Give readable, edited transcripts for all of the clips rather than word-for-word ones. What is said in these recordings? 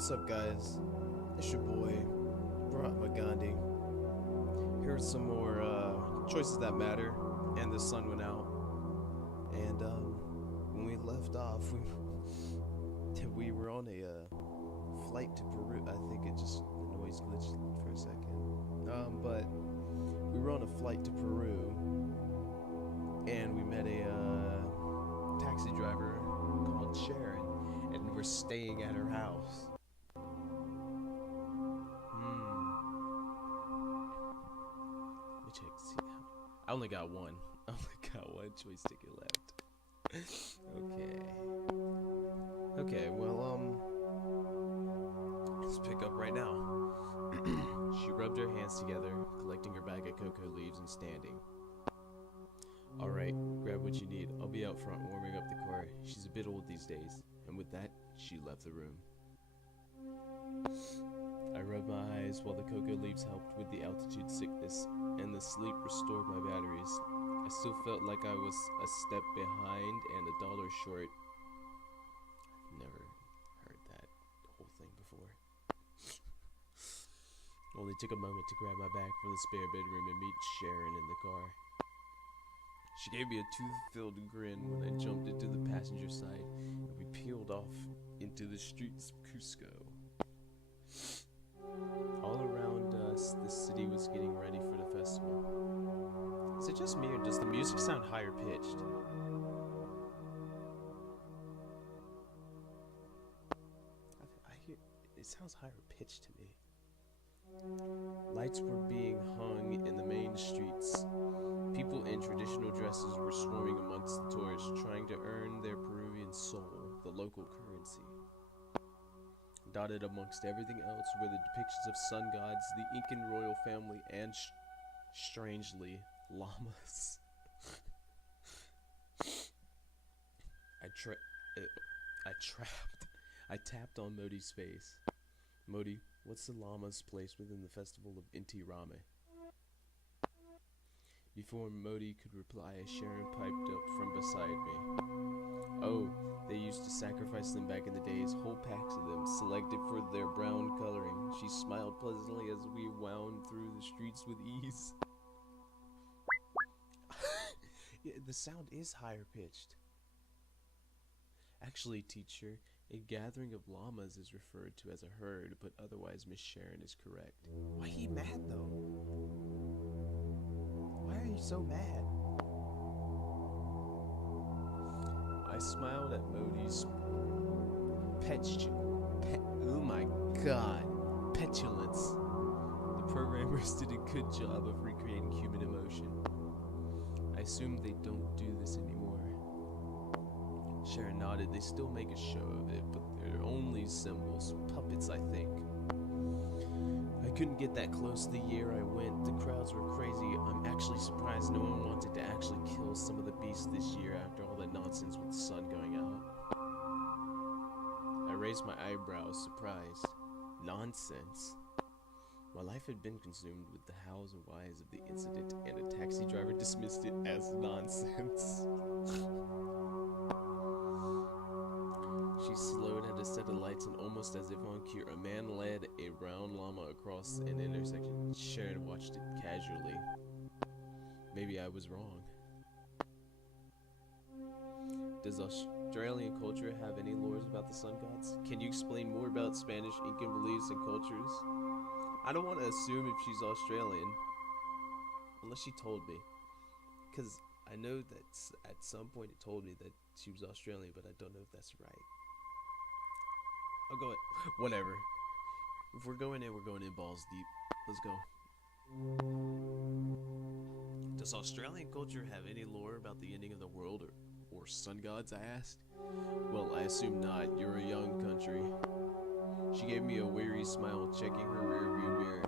What's up, guys? It's your boy, Mahatma Gandhi. Here's some more choices that matter, and the sun went out. And when we left off, we were on a flight to Peru. I think the noise glitched for a second. But we were on a flight to Peru, and we met a taxi driver called Sharon, and we're staying at her house. Let me check. See, I only got one. I only got one choice ticket left. Okay. Well, let's pick up right now. She rubbed her hands together, collecting her bag of cocoa leaves and standing. Alright, grab what you need. I'll be out front warming up the car. She's a bit old these days. And with that, she left the room. I rubbed my eyes while the cocoa leaves helped with the altitude sickness, and the sleep restored my batteries. I still felt like I was a step behind and $1 short. I've never heard that whole thing before. Only took a moment to grab my bag from the spare bedroom and meet Sharon in the car. She gave me a tooth-filled grin when I jumped into the passenger side, and we peeled off into the streets of Cusco. All around us, the city was getting ready for the festival. Is it just me, or does the music sound higher pitched? I hear it sounds higher pitched to me. Lights were being hung in the main streets. People in traditional dresses were swarming amongst the tourists, trying to earn their Peruvian sol, the local currency. Dotted amongst everything else were the depictions of sun gods, the Incan royal family, and strangely, llamas. I tapped on Modi's face. Modi, what's the llama's place within the festival of Inti Rame? Before Modi could reply, Sharon piped up from beside me. Oh, they used to sacrifice them back in the days, whole packs of them, selected for their brown coloring. She smiled pleasantly as we wound through the streets with ease. Yeah, the sound is higher pitched. Actually, teacher, a gathering of llamas is referred to as a herd, but otherwise Miss Sharon is correct. Why he mad though? Why are you so mad? I smiled at Modi's oh my god, petulance. The programmers did a good job of recreating human emotion. I assume they don't do this anymore. Sharon nodded. They still make a show of it, but they're only symbols, puppets, I think. I couldn't get that close the year I went. The crowds were crazy. I'm actually surprised no one wanted to actually kill some of the beasts this year after all that nonsense with the sun going out. I raised my eyebrows, surprised. Nonsense. My life had been consumed with the hows and whys of the incident, and a taxi driver dismissed it as nonsense. She slowed at a set of lights, and almost as if on cue, a man led a brown llama across an intersection. Sharon watched it casually. Maybe I was wrong. Does Australian culture have any lores about the sun gods? Can you explain more about Spanish Incan beliefs and cultures? I don't want to assume if she's Australian, unless she told me. Because I know that at some point it told me that she was Australian, but I don't know if that's right. I'll go whatever. If we're going in balls deep. Let's go. Does Australian culture have any lore about the ending of the world or sun gods, I asked? Well, I assume not. You're a young country. She gave me a weary smile, checking her rearview mirror.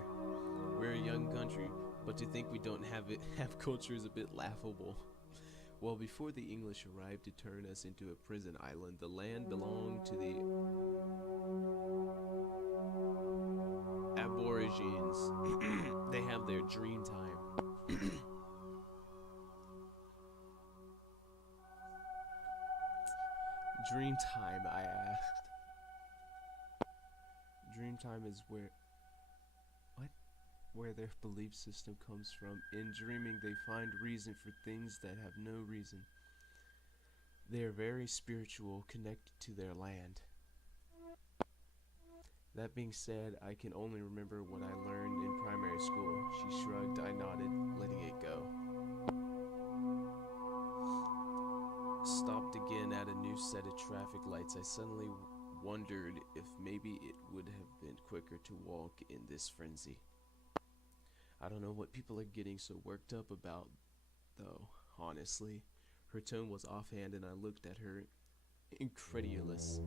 We're a young country, but to think we don't have culture is a bit laughable. Well, before the English arrived to turn us into a prison island, the land belonged to the Aborigines. They have their dream time. Dream time, I asked. same time as where their belief system comes from. In dreaming, they find reason for things that have no reason. They are very spiritual, connected to their land. That being said, I can only remember what I learned in primary school. She shrugged, I nodded, letting it go. Stopped again at a new set of traffic lights. I suddenly wondered if maybe it would have been quicker to walk in this frenzy. I don't know what people are getting so worked up about, though, honestly. Her tone was offhand and I looked at her incredulous.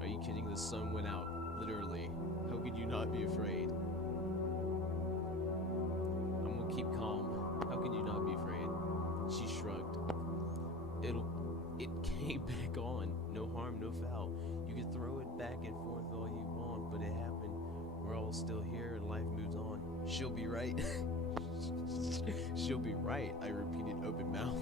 Are you kidding? The sun went out, literally. How could you not be afraid? I'm gonna keep calm. How can you not be afraid? She shrugged. It came back on. No harm, no foul. You can throw it back and forth all you want, but it happened. We're all still here and life moves on. She'll be right. She'll be right, I repeated open mouth.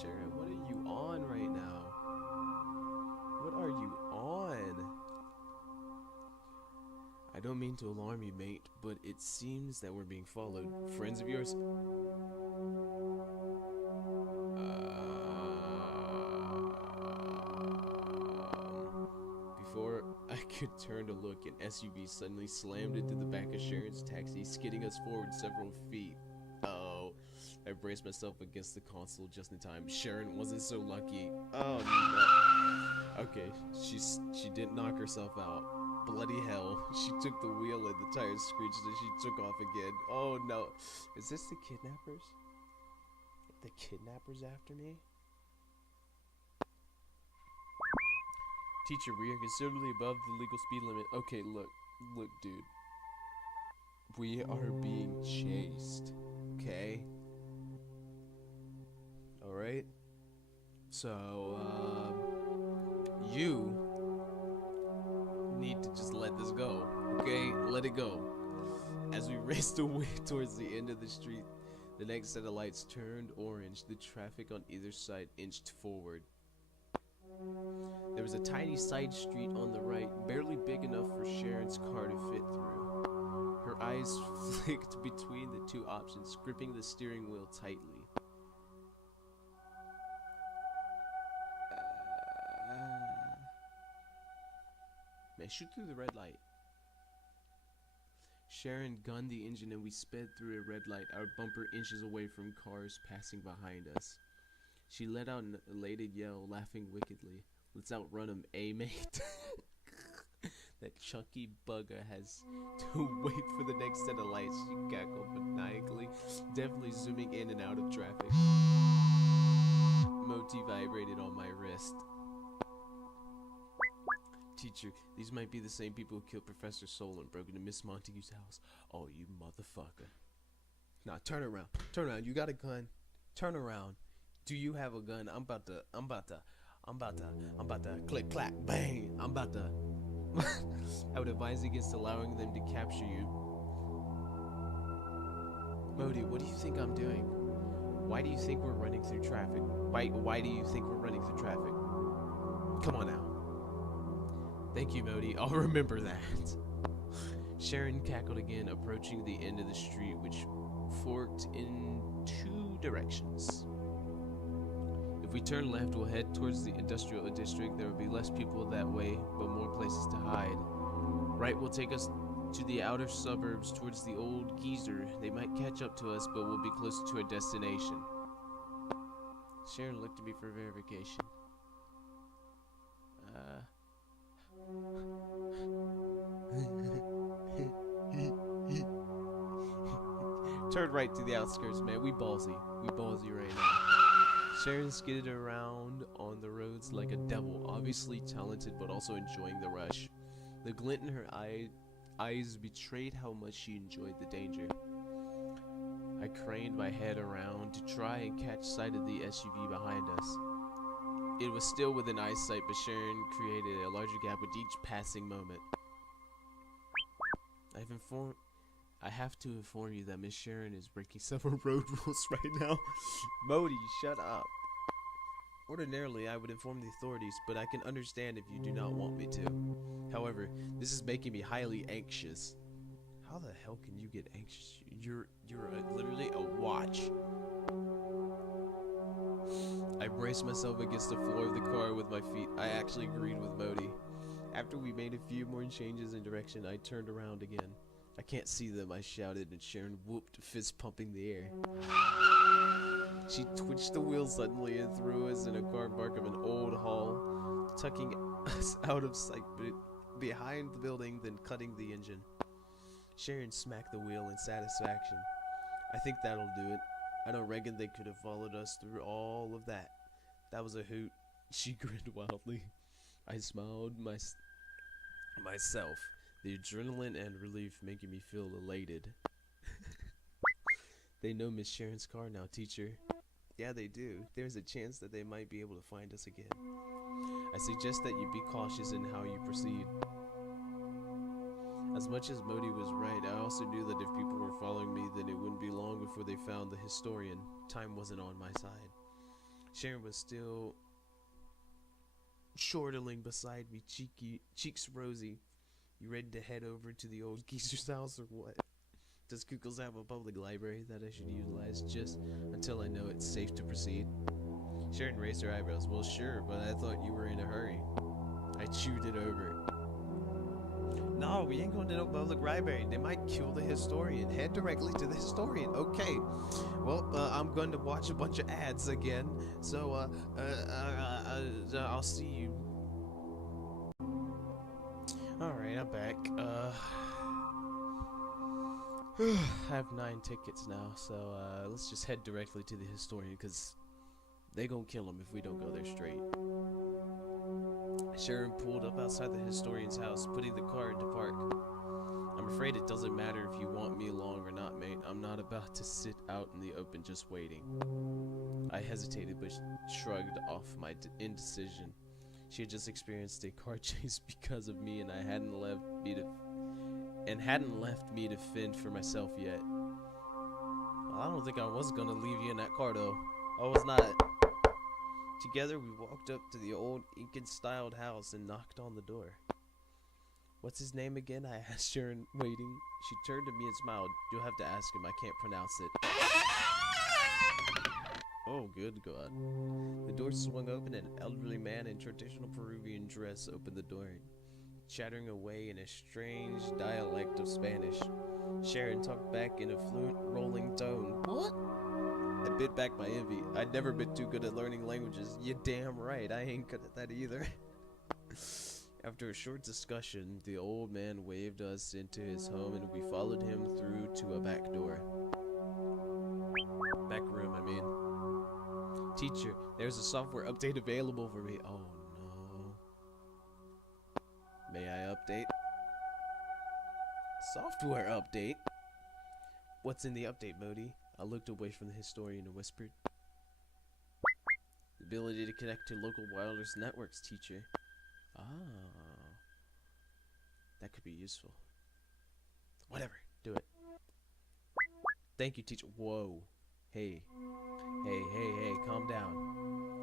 Sharon, what are you on right now? What are you on? I don't mean to alarm you, mate, but it seems that we're being followed. Friends of yours? Before I could turn to look, an SUV suddenly slammed into the back of Sharon's taxi, skidding us forward several feet. Oh, I braced myself against the console just in time. Sharon wasn't so lucky. Oh no. Okay, she didn't knock herself out. Bloody hell. She took the wheel and the tires screeched and she took off again. Oh no. Is this the kidnappers? The kidnappers after me? Teacher, we are considerably above the legal speed limit. Okay, look, dude. We are being chased. Okay? Alright? So, you need to just let this go. Okay? Let it go. As we raced away towards the end of the street, the next set of lights turned orange. The traffic on either side inched forward. There was a tiny side street on the right, barely big enough for Sharon's car to fit through. Her eyes flicked between the two options, gripping the steering wheel tightly. Man, shoot through the red light. Sharon gunned the engine and we sped through a red light, our bumper inches away from cars passing behind us. She let out an elated yell, laughing wickedly. Let's outrun him, eh, mate? That chunky bugger has to wait for the next set of lights, she cackled maniacally, definitely zooming in and out of traffic. Moti vibrated on my wrist. Teacher, these might be the same people who killed Professor Soul and broke into Miss Montague's house. Oh, you motherfucker. Nah, turn around. Turn around. You got a gun. Turn around. Do you have a gun? I'm about to click, clack, bang. I'm about to. I would advise against allowing them to capture you. Modi, what do you think I'm doing? Why do you think we're running through traffic? Why do you think we're running through traffic? Come on now. Thank you, Modi. I'll remember that. Sharon cackled again, approaching the end of the street, which forked in two directions. If we turn left, we'll head towards the industrial district. There will be less people that way, but more places to hide. Right will take us to the outer suburbs towards the old geezer. They might catch up to us, but we'll be closer to our destination. Sharon looked at me for verification. Turn right to the outskirts, man. We ballsy right now. Sharon skidded around on the roads like a devil, obviously talented but also enjoying the rush. The glint in her eyes betrayed how much she enjoyed the danger. I craned my head around to try and catch sight of the SUV behind us. It was still within eyesight, but Sharon created a larger gap with each passing moment. I have to inform you that Miss Sharon is breaking several road rules right now. Modi, shut up. Ordinarily, I would inform the authorities, but I can understand if you do not want me to. However, this is making me highly anxious. How the hell can you get anxious? You're literally a watch. I braced myself against the floor of the car with my feet. I actually agreed with Modi. After we made a few more changes in direction, I turned around again. I can't see them, I shouted, and Sharon whooped, fist pumping the air. She twitched the wheel suddenly and threw us in a car park of an old hall, tucking us out of sight behind the building, then cutting the engine. Sharon smacked the wheel in satisfaction. I think that'll do it. I don't reckon they could have followed us through all of that. That was a hoot. She grinned wildly. I smiled myself, the adrenaline and relief making me feel elated. They know Miss Sharon's car now, teacher. Yeah, they do. There's a chance that they might be able to find us again. I suggest that you be cautious in how you proceed. As much as Modi was right, I also knew that if people were following me, then it wouldn't be long before they found the historian. Time wasn't on my side. Sharon was still chortling beside me, cheeks rosy. You ready to head over to the old geezer's house or what? Does Kukels have a public library that I should utilize just until I know it's safe to proceed? Sharon raised her eyebrows. Well, sure, but I thought you were in a hurry. I chewed it over. No, we ain't going to no public library. They might kill the historian. Head directly to the historian. Okay. Well, I'm going to watch a bunch of ads again. So, I'll see you. Alright, I'm back. I have 9 tickets now, so let's just head directly to the historian, because they gonna kill him if we don't go there straight. Sharon pulled up outside the historian's house, putting the car into park. I'm afraid it doesn't matter if you want me along or not, mate. I'm not about to sit out in the open just waiting. I hesitated, but shrugged off my indecision. She had just experienced a car chase because of me, and hadn't left me to fend for myself yet. Well, I don't think I was gonna leave you in that car, though. I was not. Together, we walked up to the old Incan-styled house and knocked on the door. What's his name again? I asked Sharon, waiting. She turned to me and smiled. You'll have to ask him. I can't pronounce it. Oh, good God. The door swung open and an elderly man in traditional Peruvian dress opened the door, chattering away in a strange dialect of Spanish. Sharon talked back in a fluent, rolling tone. What? I bit back my envy. I'd never been too good at learning languages. You damn right, I ain't good at that either. After a short discussion, the old man waved us into his home and we followed him through to a back door. Back room, I mean. Teacher, there's a software update available for me. Oh no. May I update? Software update? What's in the update, Modi? I looked away from the historian and whispered. The ability to connect to local wireless networks, teacher. Ah. That could be useful. Whatever, do it. Thank you, teacher. Whoa. Hey, calm down.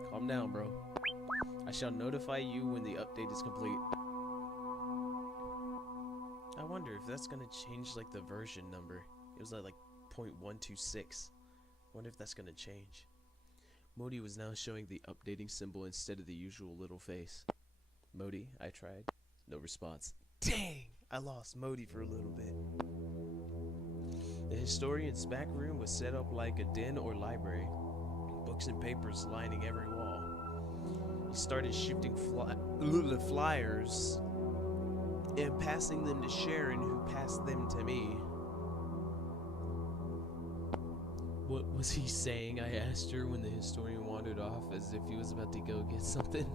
Calm down, bro. I shall notify you when the update is complete. I wonder if that's gonna change, like, the version number. It was like 0.126. Wonder if that's gonna change. Modi was now showing the updating symbol instead of the usual little face. Modi, I tried. No response. Dang! I lost Modi for a little bit. The historian's back room was set up like a den or library. Books and papers lining every wall. He started shifting flyers and passing them to Sharon, who passed them to me. What was he saying? I asked her when the historian wandered off as if he was about to go get something.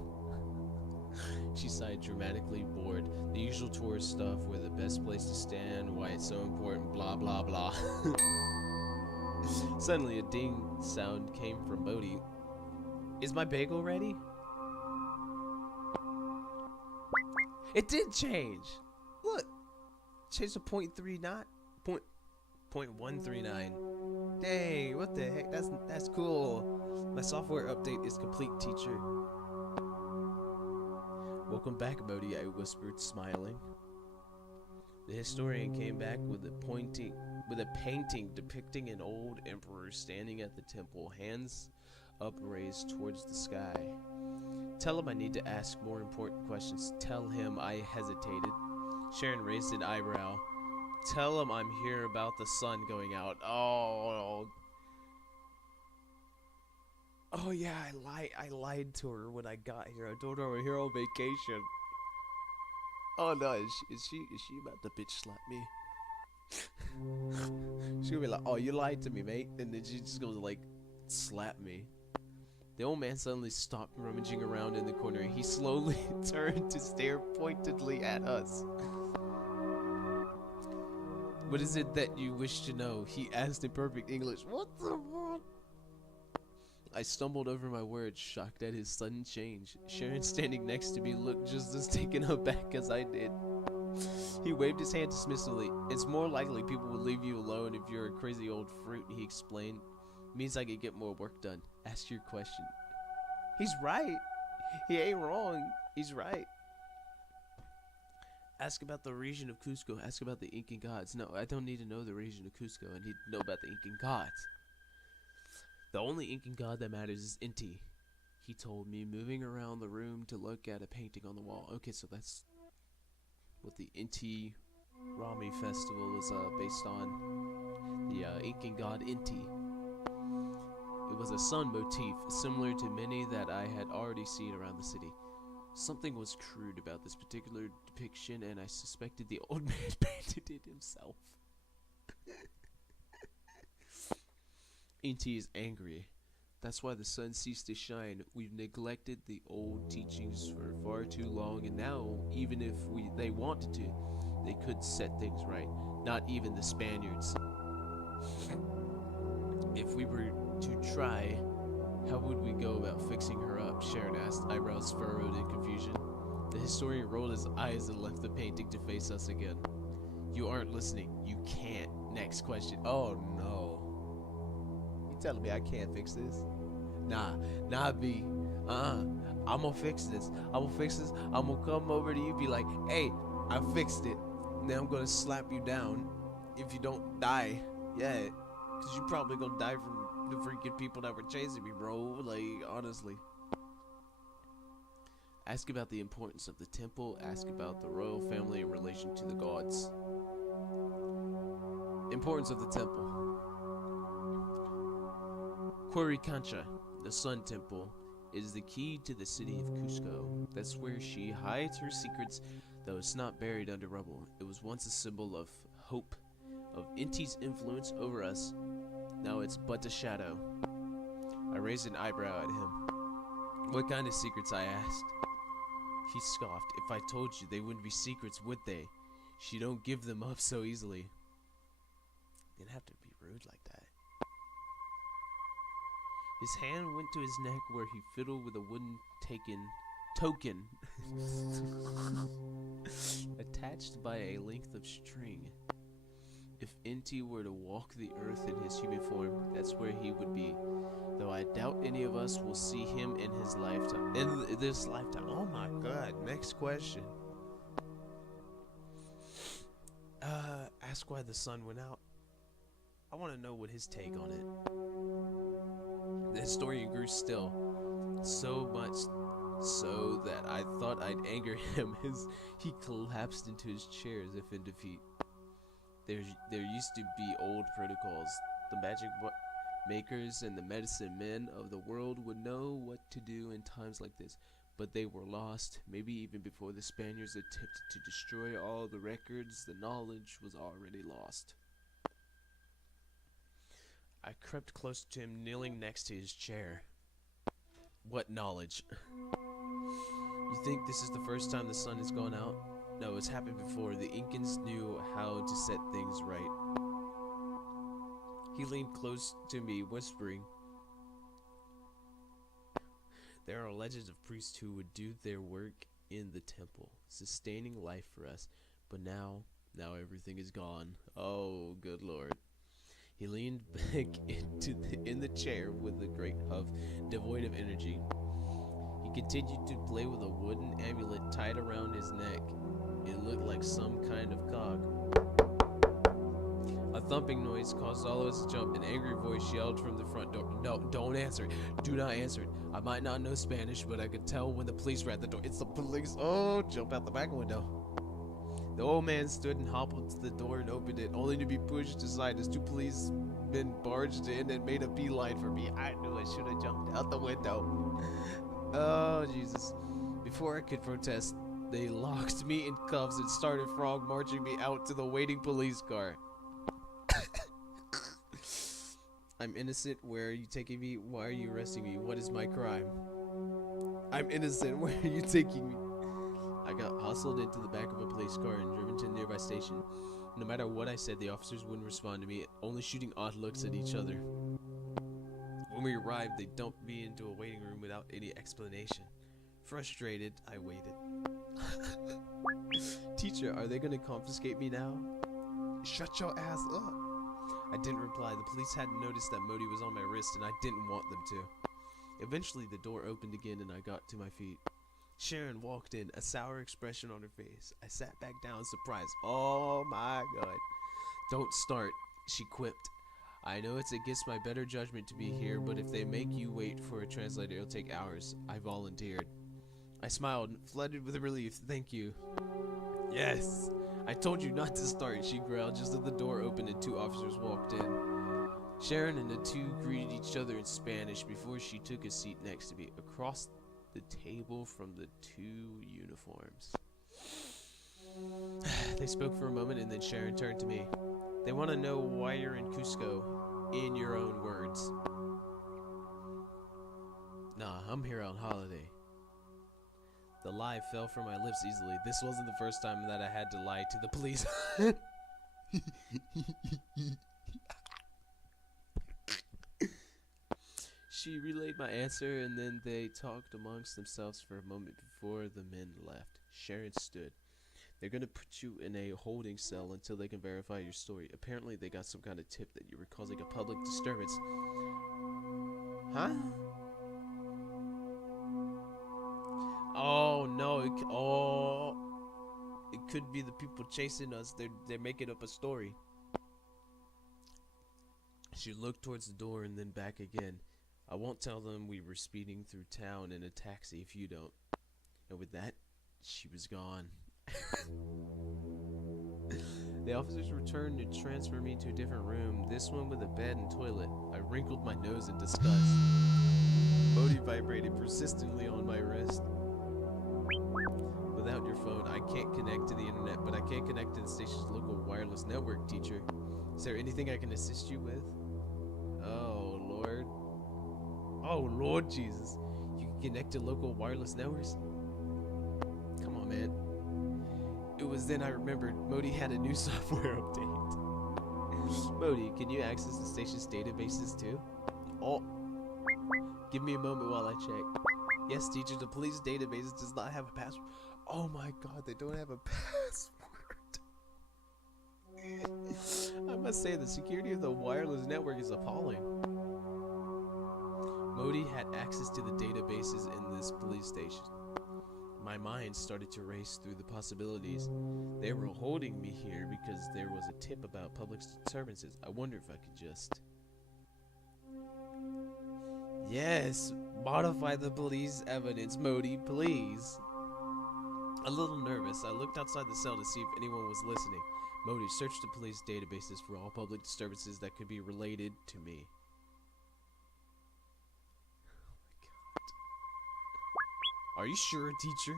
She sighed, dramatically bored. The usual tourist stuff, where the best place to stand, why it's so important, blah blah blah. Suddenly a ding sound came from Modi. Is my bagel ready? It did change! Look! Changed to 0.39. .139. Dang, what the heck? That's cool. My software update is complete, teacher. Welcome back, Modi, I whispered, smiling. The historian came back with a painting depicting an old emperor standing at the temple, hands upraised towards the sky. Tell him I need to ask more important questions. Tell him I hesitated. Sharon raised an eyebrow. Tell him I'm here about the sun going out. Oh yeah, I lied to her when I got here. I told her we're here on vacation. Oh no, is she about to bitch slap me? She'll be like, oh, you lied to me, mate. And then she just goes to like slap me. The old man suddenly stopped rummaging around in the corner and he slowly turned to stare pointedly at us. What is it that you wish to know? He asked in perfect English. What the fuck? I stumbled over my words, shocked at his sudden change. Sharon, standing next to me, looked just as taken aback as I did. He waved his hand dismissively. It's more likely people will leave you alone if you're a crazy old fruit, he explained. Means I could get more work done. Ask your question. He's right. He ain't wrong. He's right. Ask about the region of Cusco. Ask about the Incan gods. No, I don't need to know the region of Cusco. I need to know about the Incan gods. The only Incan god that matters is Inti, he told me, moving around the room to look at a painting on the wall. Okay, so that's what the Inti Rami festival is based on. The Incan god Inti. It was a sun motif, similar to many that I had already seen around the city. Something was crude about this particular depiction, and I suspected the old man painted it himself. Inti is angry. That's why the sun ceased to shine. We've neglected the old teachings for far too long, and now, even if they wanted to, they could set things right. Not even the Spaniards. If we were to try, how would we go about fixing her up? Sharon asked, eyebrows furrowed in confusion. The historian rolled his eyes and left the painting to face us again. You aren't listening. You can't. Next question. Oh no. You telling me I can't fix this? Nah, B. I'm gonna fix this. I'm gonna come over to you, be like, hey, I fixed it. Now I'm gonna slap you down if you don't die. Yeah, because you're probably gonna die from the freaking people that were chasing me, bro. Like, honestly. Ask about the importance of the temple. Ask about the royal family in relation to the gods. Importance of the temple. Coricancha, the Sun Temple, is the key to the city of Cusco. That's where she hides her secrets, though it's not buried under rubble. It was once a symbol of hope, of Inti's influence over us. Now it's but a shadow. I raised an eyebrow at him. What kind of secrets, I asked. He scoffed. If I told you, they wouldn't be secrets, would they? She don't give them up so easily. Didn't have to be rude like that. His hand went to his neck where he fiddled with a wooden token attached by a length of string. If Inti were to walk the earth in his human form, that's where he would be. Though I doubt any of us will see him in his lifetime. In this lifetime. Oh my god. Next question. Ask why the sun went out. I want to know what his take on it. The historian grew still. So much so that I thought I'd anger him as he collapsed into his chair as if in defeat. There used to be old protocols. The magic makers and the medicine men of the world would know what to do in times like this, but they were lost. Maybe even before the Spaniards attempted to destroy all the records, the knowledge was already lost. I crept close to him, kneeling next to his chair. What knowledge? You think this is the first time the sun has gone out? No, it's happened before. The Incans knew how to set things right. He leaned close to me, whispering, there are legends of priests who would do their work in the temple, sustaining life for us. But now everything is gone. Oh, good Lord. He leaned back in the chair with a great huff, devoid of energy. He continued to play with a wooden amulet tied around his neck. It looked like some kind of cog. A thumping noise caused all of us to jump. An angry voice yelled from the front door. No, don't answer it. Do not answer it. I might not know Spanish, but I could tell when the police were at the door. It's the police. Oh, jump out the back window. The old man stood and hobbled to the door and opened it, only to be pushed aside as two policemen barged in and made a beeline for me. I knew I should have jumped out the window. Oh, Jesus. Before I could protest, they locked me in cuffs and started frog marching me out to the waiting police car. I'm innocent. Where are you taking me? Why are you arresting me? What is my crime? I'm innocent. Where are you taking me? I got hustled into the back of a police car and driven to a nearby station. No matter what I said, the officers wouldn't respond to me, only shooting odd looks at each other. When we arrived, they dumped me into a waiting room without any explanation. Frustrated, I waited. Teacher, are they going to confiscate me now? Shut your ass up. I didn't reply. The police hadn't noticed that Modi was on my wrist, and I didn't want them to. Eventually, the door opened again, and I got to my feet. Sharon walked in, a sour expression on her face. I sat back down, surprised. Oh my God. Don't start, she quipped. I know it's against my better judgment to be here, but if they make you wait for a translator, it'll take hours. I volunteered. I smiled, flooded with relief. Thank you. Yes. I told you not to start, she growled just as the door opened and two officers walked in. Sharon and the two greeted each other in Spanish before she took a seat next to me, across the table from the two uniforms. They spoke for a moment and then Sharon turned to me. They want to know why you're in Cusco, in your own words. Nah, I'm here on holiday. The lie fell from my lips easily. This wasn't the first time that I had to lie to the police. She relayed my answer, and then they talked amongst themselves for a moment before the men left. Sharon stood. They're going to put you in a holding cell until they can verify your story. Apparently, they got some kind of tip that you were causing a public disturbance. Huh? Oh, no. It could be the people chasing us. They're making up a story. She looked towards the door and then back again. I won't tell them we were speeding through town in a taxi if you don't. And with that, she was gone. The officers returned to transfer me to a different room, this one with a bed and toilet. I wrinkled my nose in disgust. Modi vibrated persistently on my wrist. Without your phone, I can't connect to the internet, but I can connect to the station's local wireless network, teacher. Is there anything I can assist you with? Oh, Lord. Oh, Lord Jesus. You can connect to local wireless networks? Come on, man. It was then I remembered Modi had a new software update. Modi, can you access the station's databases too? Oh. Give me a moment while I check. Yes, teacher, the police database does not have a password. Oh my God, they don't have a password. I must say, the security of the wireless network is appalling. Modi had access to the databases in this police station. My mind started to race through the possibilities. They were holding me here because there was a tip about public disturbances. I wonder if I could just... Yes, modify the police evidence, Modi, please. A little nervous, I looked outside the cell to see if anyone was listening. Modi, search the police databases for all public disturbances that could be related to me. Are you sure, teacher?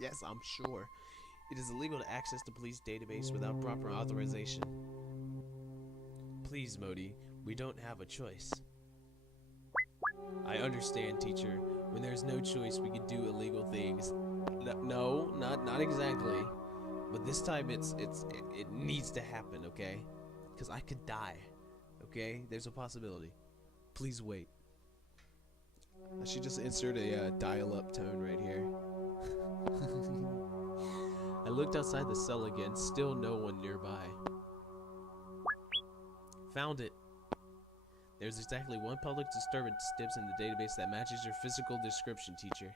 Yes, I'm sure. It is illegal to access the police database without proper authorization. Please, Modi, we don't have a choice. I understand, teacher. When there's no choice, we can do illegal things. No, not exactly. But this time it needs to happen, okay? Because I could die, okay? There's a possibility. Please wait. I should just insert a dial-up tone right here. I looked outside the cell again, still no one nearby. Found it. There's exactly one public disturbance dibs in the database that matches your physical description, teacher.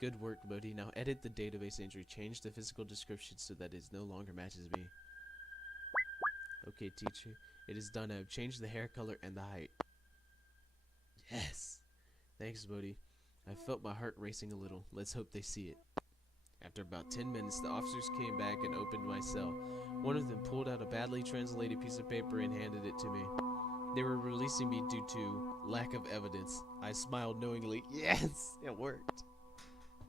Good work, Bodhi. Now edit the database entry. Change the physical description so that it no longer matches me. Okay, teacher. It is done. I've changed the hair color and the height. Yes. Thanks, Bodhi. I felt my heart racing a little. Let's hope they see it. After about 10 minutes, the officers came back and opened my cell. One of them pulled out a badly translated piece of paper and handed it to me. They were releasing me due to lack of evidence. I smiled knowingly. Yes, it worked.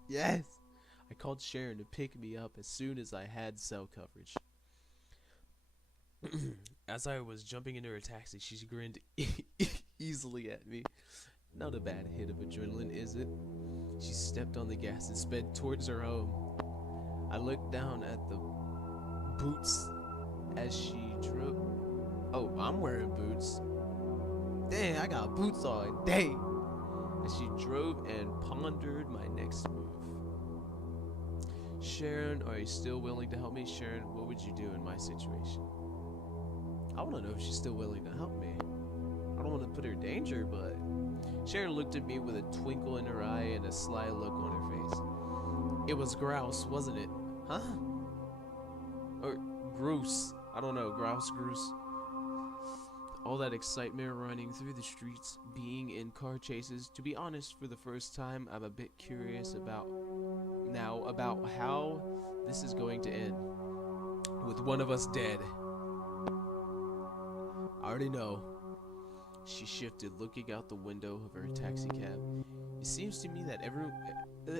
Yes. I called Sharon to pick me up as soon as I had cell coverage. As I was jumping into her taxi, she grinned easily at me. Not a bad hit of adrenaline, is it? She stepped on the gas and sped towards her home. I looked down at the boots as she drove. Oh, I'm wearing boots. Dang, I got boots on. Dang. As she drove and pondered my next move. Sharon, are you still willing to help me? Sharon, what would you do in my situation? I want to know if she's still willing to help me. I don't want to put her in danger, but... Sharon looked at me with a twinkle in her eye and a sly look on her face. It was grouse, wasn't it? Huh? Or grouse. I don't know. Grouse, goose. All that excitement running through the streets, being in car chases. To be honest, for the first time, I'm a bit curious about how this is going to end. With one of us dead. I already know. She shifted, looking out the window of her taxicab. It seems to me that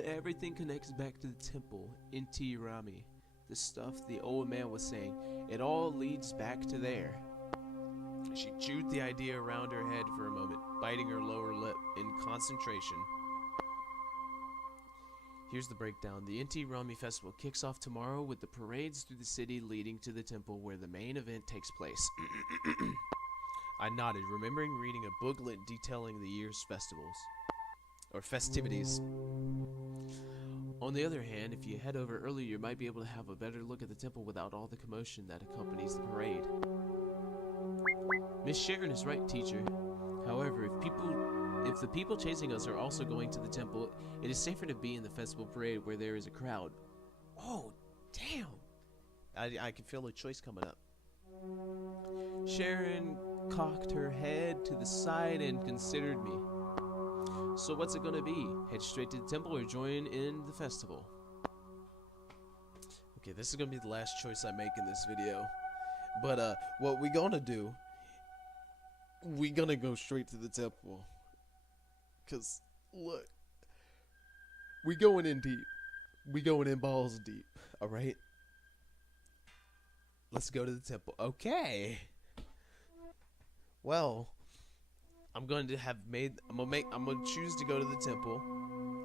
everything connects back to the temple in Tirami. The stuff the old man was saying, it all leads back to there. She chewed the idea around her head for a moment, biting her lower lip in concentration. Here's the breakdown. The Inti Rami festival kicks off tomorrow with the parades through the city leading to the temple where the main event takes place. I nodded, remembering reading a booklet detailing the year's festivals. Or festivities. On the other hand, if you head over early, you might be able to have a better look at the temple without all the commotion that accompanies the parade. Miss Sharon is right, teacher. However, if the people chasing us are also going to the temple, it is safer to be in the festival parade where there is a crowd. Oh, damn! I can feel a choice coming up. Sharon cocked her head to the side and considered me. So what's it gonna be? Head straight to the temple or join in the festival? Okay, this is gonna be the last choice I make in this video. But what we gonna do, we gonna go straight to the temple. Cause look, we going in deep. We going in balls deep, alright? Let's go to the temple. Okay. Well, I'm gonna choose to go to the temple.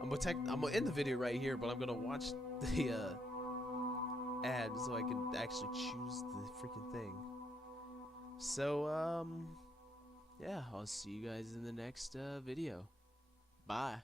I'm gonna end the video right here, but I'm gonna watch the ad so I can actually choose the freaking thing. So yeah, I'll see you guys in the next video. Bye.